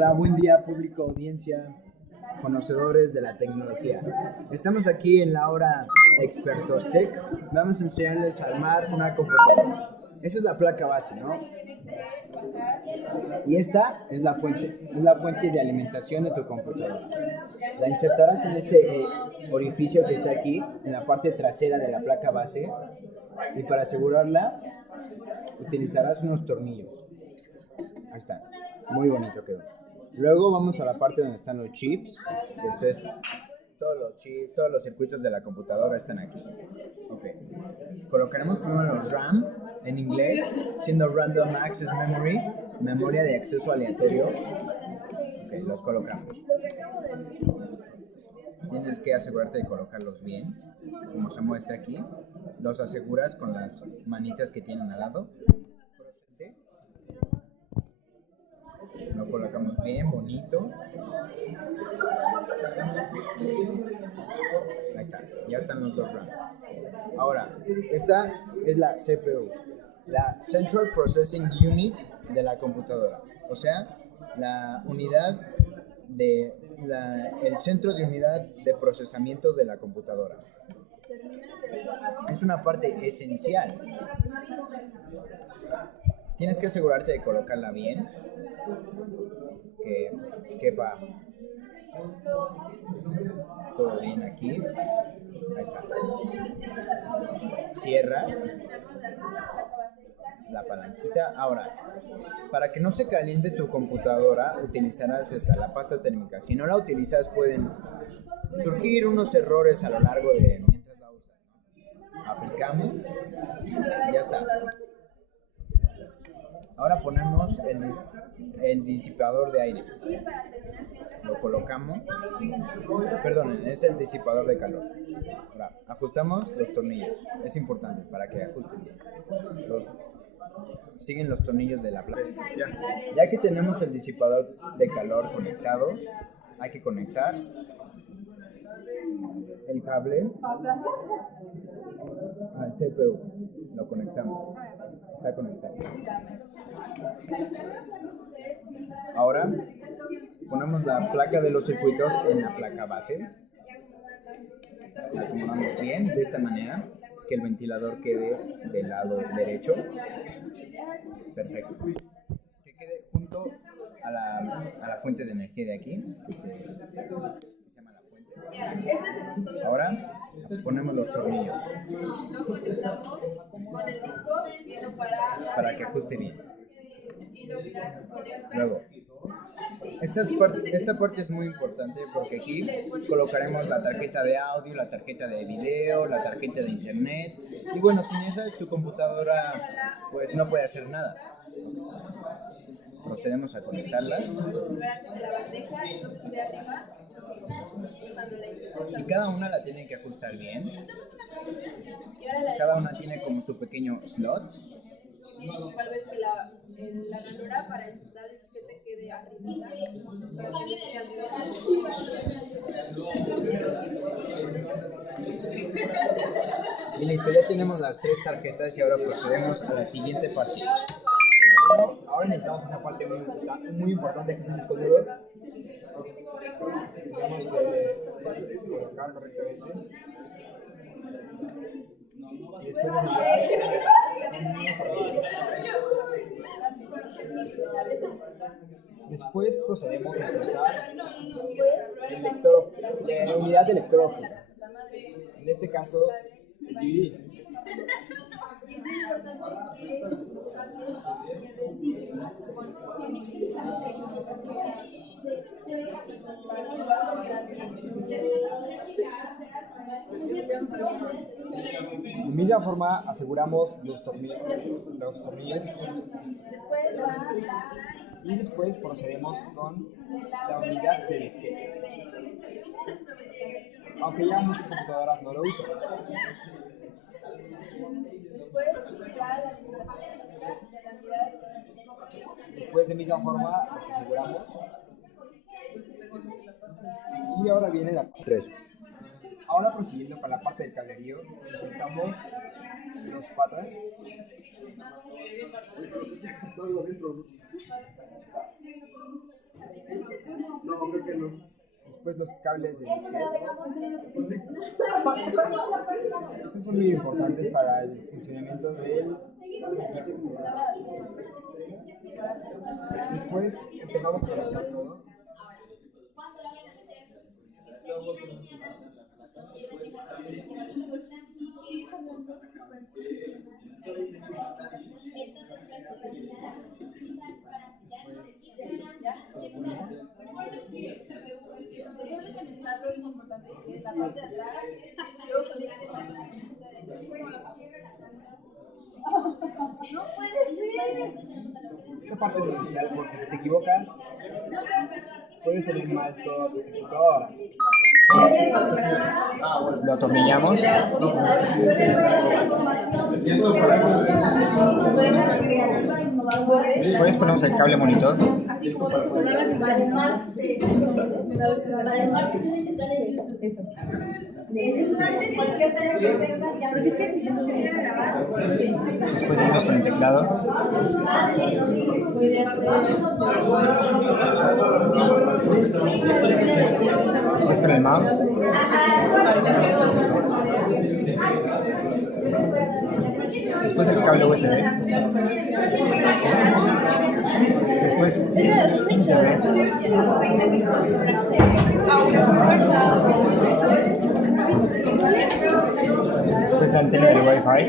Hola, buen día público, audiencia, conocedores de la tecnología. Estamos aquí en la hora Expertos Tech. Vamos a enseñarles a armar una computadora. Esa es la placa base, ¿no? Y esta es la fuente de alimentación de tu computadora. La insertarás en este orificio que está aquí, en la parte trasera de la placa base, y para asegurarla utilizarás unos tornillos. Ahí está, muy bonito quedó. Luego vamos a la parte donde están los chips, que es esto. Todos los chips, todos los circuitos de la computadora están aquí. Ok. Colocaremos primero los RAM en inglés, siendo Random Access Memory, memoria de acceso aleatorio. Ok, los colocamos. Tienes que asegurarte de colocarlos bien, como se muestra aquí. Los aseguras con las manitas que tienen al lado. Lo colocamos bien, bonito. Ahí está, ya están los dos RAM. Ahora, esta es la CPU, la Central Processing Unit de la computadora. O sea, la unidad el centro de unidad de procesamiento de la computadora. Es una parte esencial. Tienes que asegurarte de colocarla bien, que quepa todo bien aquí. Ahí está. Cierras la palanquita. Ahora, para que no se caliente tu computadora, utilizarás la pasta térmica. Si no la utilizas, pueden surgir unos errores a lo largo de mientras la usas. Aplicamos, ya está. Ahora ponemos el disipador de aire. Lo colocamos. Perdón, es el disipador de calor. Ahora, ajustamos los tornillos. Es importante para que ajusten bien. Siguen los tornillos de la placa. Ya que tenemos el disipador de calor conectado, hay que conectar el cable al CPU. Lo conectamos. Está conectado. Ahora ponemos la placa de los circuitos en la placa base. La acomodamos bien de esta manera, que el ventilador quede del lado derecho. Perfecto. Que quede junto a la fuente de energía de aquí, que se llama la fuente. Ahora ponemos los tornillos para que ajuste bien. Luego, esta parte es muy importante porque aquí colocaremos la tarjeta de audio, la tarjeta de video, la tarjeta de internet. Y bueno, sin esa tu computadora pues no puede hacer nada. Procedemos a conectarlas. Y cada una la tienen que ajustar bien. Cada una tiene como su pequeño slot. La ranura para el disquete quede arriba. Y listo, ya tenemos las tres tarjetas y ahora procedemos a la siguiente parte. Ahora necesitamos una parte muy importante que es el disco duro. Tenemos que colocar correctamente. Y después de después procedemos a insertar la unidad de lector óptica. En este caso, el DVD. De misma forma aseguramos los tornillos y después procedemos con la unidad de disquete, aunque ya muchas computadoras no lo usan. Después de misma forma los aseguramos y ahora viene la 3. Ahora prosiguiendo con la parte del cablerío, insertamos los patas Después los cables de disquete. Estos son muy importantes para el funcionamiento del equipo. Después empezamos a conectar todo. No puede ser. Esta parte es esencial porque si te equivocas, puede salir mal toda tu computadora. Lo atornillamos. Después ponemos el cable monitor. Después seguimos con el teclado. Después con el mouse. Después el cable USB. Después internet. Después la antena de Wi-Fi.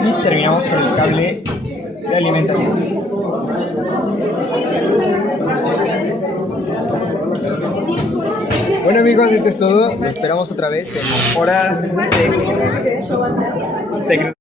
Y terminamos con el cable de alimentación. Bueno amigos, esto es todo. Lo esperamos otra vez en Hora de Tecnología.